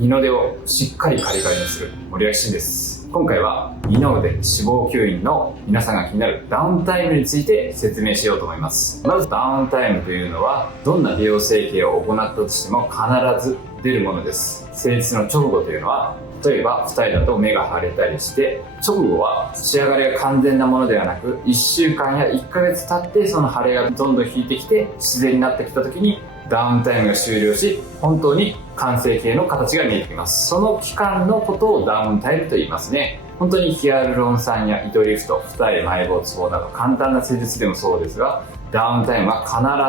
二の腕をしっかりカリカリにする森脇慎です。今回は二の腕脂肪吸引の皆さんが気になるダウンタイムについて説明しようと思います。まずダウンタイムというのはどんな美容整形を行ったとしても必ず出るものです。施術の直後というのは例えば2人だと目が腫れたりして直後は仕上がりが完全なものではなく1週間や1ヶ月経ってその腫れがどんどん引いてきて自然になってきた時にダウンタイムが終了し本当に完成形の形が見えてきます。その期間のことをダウンタイムと言いますね。本当にヒアルロン酸や糸リフト、二重埋没法など簡単な施術でもそうですがダウンタイムは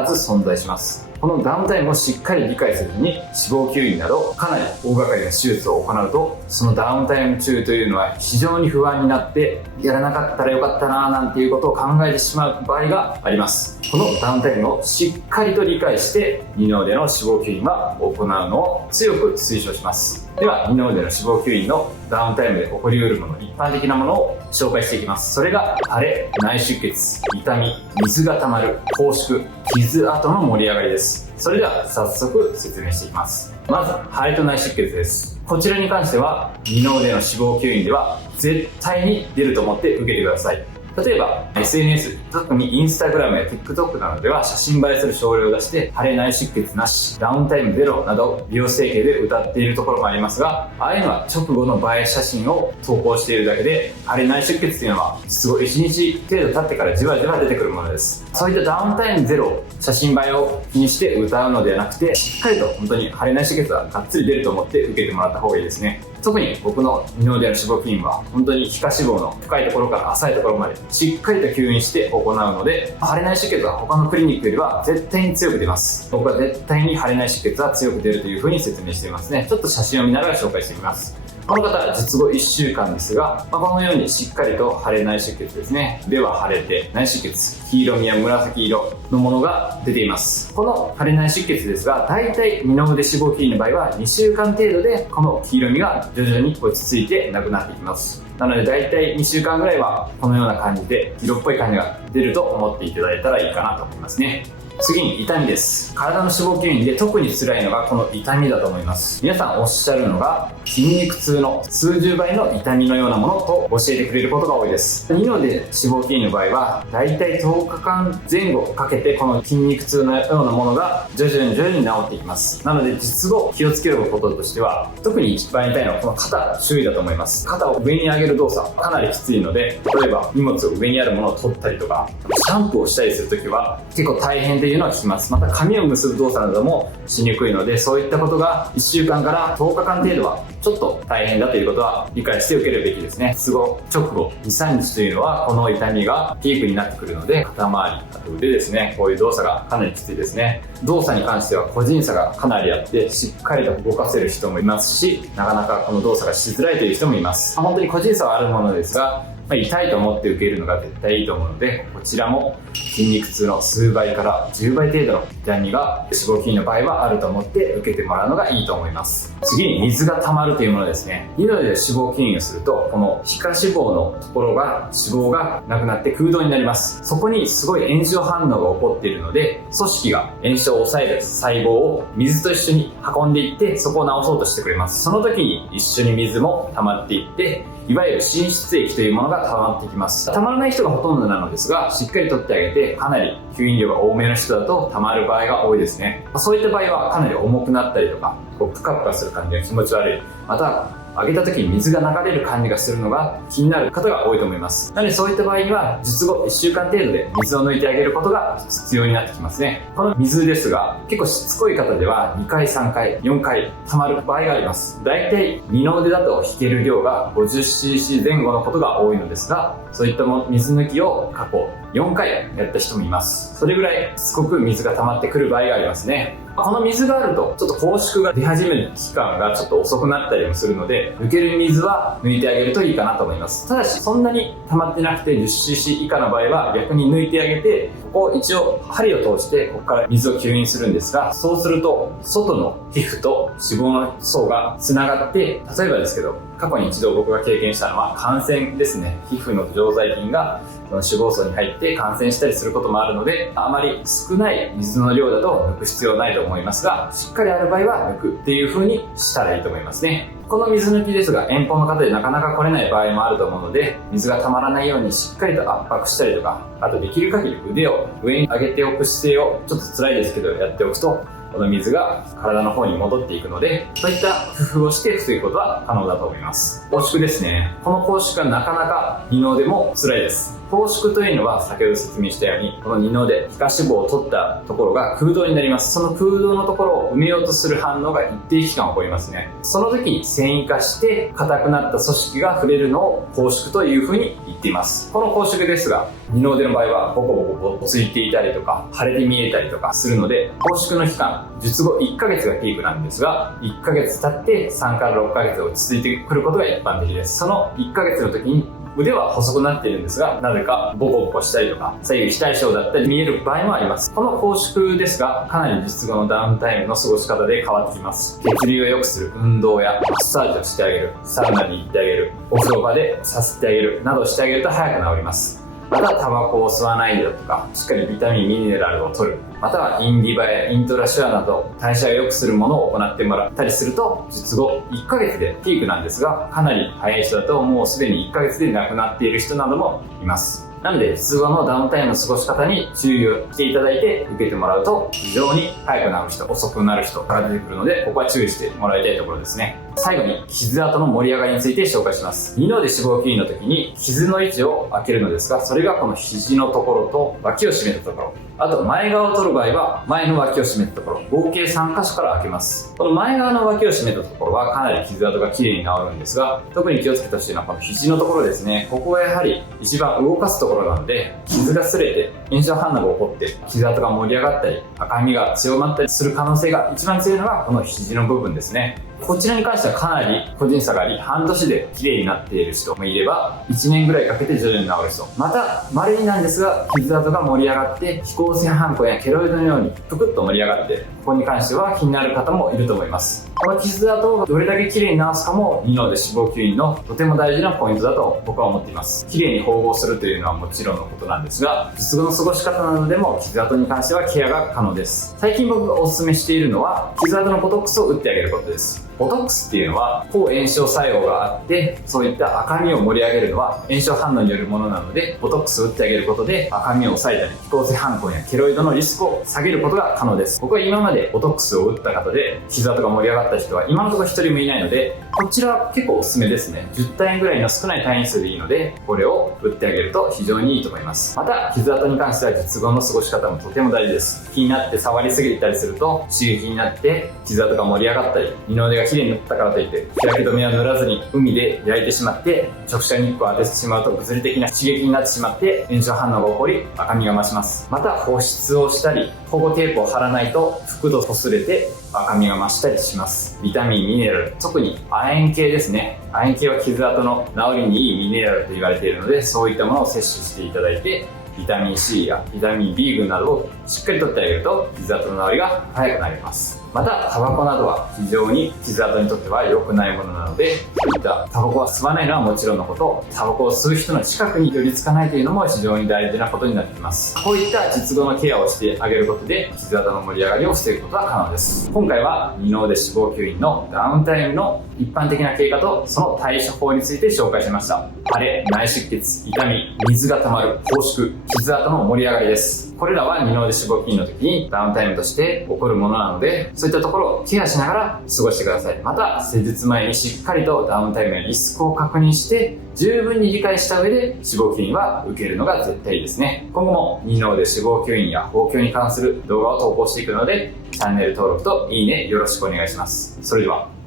必ず存在します。このダウンタイムをしっかり理解せずに脂肪吸引などかなり大掛かりな手術を行うとそのダウンタイム中というのは非常に不安になってやらなかったらよかったななんていうことを考えてしまう場合があります。このダウンタイムをしっかりと理解して二の腕の脂肪吸引は行うのを強く推奨します。では二の腕の脂肪吸引のダウンタイムで起こりうるもの、一般的なものを紹介していきます。それが腫れ、内出血、痛み、水が溜まる、拘縮、傷跡の盛り上がりです。それでは早速説明していきます。まず腫れと内出血です。こちらに関しては二の腕の脂肪吸引では絶対に出ると思って受けてください。例えば SNS、特にインスタグラムや TikTok などでは写真映えする少量を出して腫れ内出血なし、ダウンタイムゼロなど美容整形で謳っているところもありますが、ああいうのは直後の映え写真を投稿しているだけで腫れ内出血というのはすごい1日程度経ってからじわじわ出てくるものです。そういったダウンタイムゼロ、写真映えを気にして歌うのではなくてしっかりと本当に腫れ内出血はがっつり出ると思って受けてもらった方がいいですね。特に僕の二の腕の脂肪吸引は本当に皮下脂肪の深いところから浅いところまでしっかりと吸引して行うので腫れ内出血は他のクリニックよりは絶対に強く出ます。僕は絶対に腫れ内出血は強く出るというふうに説明していますね。ちょっと写真を見ながら紹介していきます。この方は術後1週間ですが、このようにしっかりと腫れ内出血ですね。では腫れて内出血、黄色みや紫色のものが出ています。この腫れ内出血ですが、だいたい二の腕脂肪吸引の場合は2週間程度でこの黄色みが徐々に落ち着いてなくなっていきます。なのでだいたい2週間ぐらいはこのような感じで色っぽい感じが出ると思っていただいたらいいかなと思いますね。次に痛みです。体の脂肪吸引で特に辛いのがこの痛みだと思います。皆さんおっしゃるのが筋肉痛の数十倍の痛みのようなものと教えてくれることが多いです。二の腕脂肪吸引の場合はだいたい10日間前後かけてこの筋肉痛のようなものが徐々に治っていきます。なので術後気をつけることとしては特に一番痛いのはこの肩周囲だと思います。肩を上に上げる動作かなりきついので、例えば荷物を上にあるものを取ったりとかシャンプーをしたりするときは結構大変でいうのは聞きます。また髪を結ぶ動作などもしにくいのでそういったことが1週間から10日間程度はちょっと大変だということは理解して受けるべきですね。術後直後 2,3 日というのはこの痛みがピークになってくるので肩周り、あと腕ですね、こういう動作がかなりきついですね。動作に関しては個人差がかなりあってしっかりと動かせる人もいますしなかなかこの動作がしづらいという人もいます。本当に個人差はあるものですが痛いと思って受けるのが絶対いいと思うのでこちらも筋肉痛の数倍から10倍程度の痛みが脂肪吸引の場合はあると思って受けてもらうのがいいと思います。次に水が溜まるというものですね。二の腕で脂肪吸引をするとこの皮下脂肪のところが脂肪がなくなって空洞になります。そこにすごい炎症反応が起こっているので組織が炎症を抑える細胞を水と一緒に運んでいってそこを治そうとしてくれます。その時に一緒に水も溜まっていっていわゆる滲出液というものが溜まってきます。溜まらない人がほとんどなのですがしっかりとってあげてかなり吸引量が多めの人だと溜まる場合が多いですね。そういった場合はかなり重くなったりとかプカプカする感じが気持ち悪い、また上げた時に水が流れる感じがするのが気になる方が多いと思います。なのでそういった場合には術後1週間程度で水を抜いてあげることが必要になってきますね。この水ですが結構しつこい方では2回3回4回溜まる場合があります。だいたい二の腕だと引ける量が 50cc 前後のことが多いのですがそういった水抜きを過去4回やった人もいます。それぐらいしつこく水が溜まってくる場合がありますね。この水があるとちょっと拘縮が出始める期間がちょっと遅くなったりもするので抜ける水は抜いてあげるといいかなと思います。ただしそんなに溜まってなくて 10cc 以下の場合は逆に抜いてあげてここ一応針を通してここから水を吸引するんですがそうすると外の皮膚と脂肪の層がつながって例えばですけど過去に一度僕が経験したのは感染ですね。皮膚の常在菌が脂肪層に入って感染したりすることもあるので、あまり少ない水の量だと抜く必要ないと思いますが、しっかりある場合は抜くっていう風にしたらいいと思いますね。この水抜きですが、遠方の方でなかなか来れない場合もあると思うので、水がたまらないようにしっかりと圧迫したりとか、あとできる限り腕を上に上げておく姿勢をちょっと辛いですけどやっておくと、この水が体の方に戻っていくので、そういった工夫をして防ぐことは可能だと思います。拘縮ですね。この拘縮はなかなか二の腕も辛いです。拘縮というのは先ほど説明したように、この二の腕、皮下脂肪を取ったところが空洞になります。その空洞のところを埋めようとする反応が一定期間起こりますね。その時に繊維化して硬くなった組織が触れるのを拘縮というふうに言っています。この拘縮ですが、二の腕の場合はボコボコボコついていたりとか腫れて見えたりとかするので、拘縮の期間、術後1ヶ月がピークなんですが、1ヶ月経って3から6ヶ月落ち着いてくることが一般的です。その1ヶ月の時に腕は細くなっているんですが、なぜかボコボコしたりとか左右非対称だったり見える場合もあります。この拘縮ですが、かなり術後のダウンタイムの過ごし方で変わってきます。血流を良くする運動やマッサージをしてあげる、サウナに行ってあげる、お風呂場でさせてあげるなどしてあげると早く治ります。またタバコを吸わないでだとか、しっかりビタミンミネラルを摂る、またはインディバやイントラシュアなど代謝を良くするものを行ってもらったりすると、術後1ヶ月でピークなんですが、かなり早い人だともうすでに1ヶ月で亡くなっている人などもいます。なので術後のダウンタイムの過ごし方に注意をしていただいて受けてもらうと、非常に早くなる人、遅くなる人から出てくるので、ここは注意してもらいたいところですね。最後に傷跡の盛り上がりについて紹介します。二の腕脂肪吸引の時に傷の位置を開けるのですが、それがこの肘のところと脇を締めたところ、あと前側を取る場合は前の脇を締めたところ、合計3箇所から開けます。この前側の脇を締めたところはかなり傷跡がきれいに治るんですが、特に気をつけてほしいのはこの肘のところですね。ここはやはり一番動かすところなので、傷が擦れて炎症反応が起こって傷跡が盛り上がったり赤みが強まったりする可能性が一番強いのがこの肘の部分ですね。こちらに関してはかなり個人差があり、半年で綺麗になっている人もいれば、1年ぐらいかけて徐々に治る人、また稀になんですが傷跡が盛り上がって飛行線ハンコやケロイドのようにぷくっと盛り上がって、ここに関しては気になる方もいると思います。この傷跡をどれだけ綺麗に治すかも二の腕脂肪吸引のとても大事なポイントだと僕は思っています。綺麗に縫合するというのはもちろんのことなんですが、術後の過ごし方などでも傷跡に関してはケアが可能です。最近僕がお勧めしているのは傷跡のボトックスを打ってあげることです。ボトックスっていうのは抗炎症作用があって、そういった赤みを盛り上げるのは炎症反応によるものなので、ボトックスを打ってあげることで赤みを抑えたり飛行性反根やケロイドのリスクを下げることが可能です。僕は今までボトックスを打った方で傷跡が盛り上がった人は今のところ一人もいないので、こちらは結構おすすめですね。10単位ぐらいの少ない単位数でいいので、これを打ってあげると非常にいいと思います。また傷跡に関しては術後の過ごし方もとても大事です。気になって触りすぎたりすると刺激になって傷跡が盛り上がったり、二の腕が綺麗になったからといって日焼け止めは塗らずに海で焼いてしまって直射日光を当ててしまうと物理的な刺激になってしまって炎症反応が起こり赤みが増します。また保湿をしたり保護テープを貼らないと服と擦れて赤みが増したりします。ビタミン、ミネラル、特に亜鉛系ですね。亜鉛系は傷跡の治りにいいミネラルと言われているので、そういったものを摂取していただいて、ビタミン C やビタミン B 群などをしっかりとってあげると傷跡の治りが早くなります。またタバコなどは非常に傷跡にとっては良くないものなので、そういったタバコは吸わないのはもちろんのこと、タバコを吸う人の近くに寄りつかないというのも非常に大事なことになってきます。こういった術後のケアをしてあげることで傷跡の盛り上がりを防ぐことが可能です。今回は二の腕脂肪吸引のダウンタイムの一般的な経過とその対処法について紹介しました。腫れ、内出血、痛み、水が溜まる、拘縮、傷跡の盛り上がりです。これらは二の腕脂肪吸引の時にダウンタイムとして起こるものなので、そういったところをケアしながら過ごしてください。また施術前にしっかりとダウンタイムやリスクを確認して十分に理解した上で脂肪吸引は受けるのが絶対ですね。今後も二の腕脂肪吸引や包協に関する動画を投稿していくので、チャンネル登録といいねよろしくお願いします。それでは。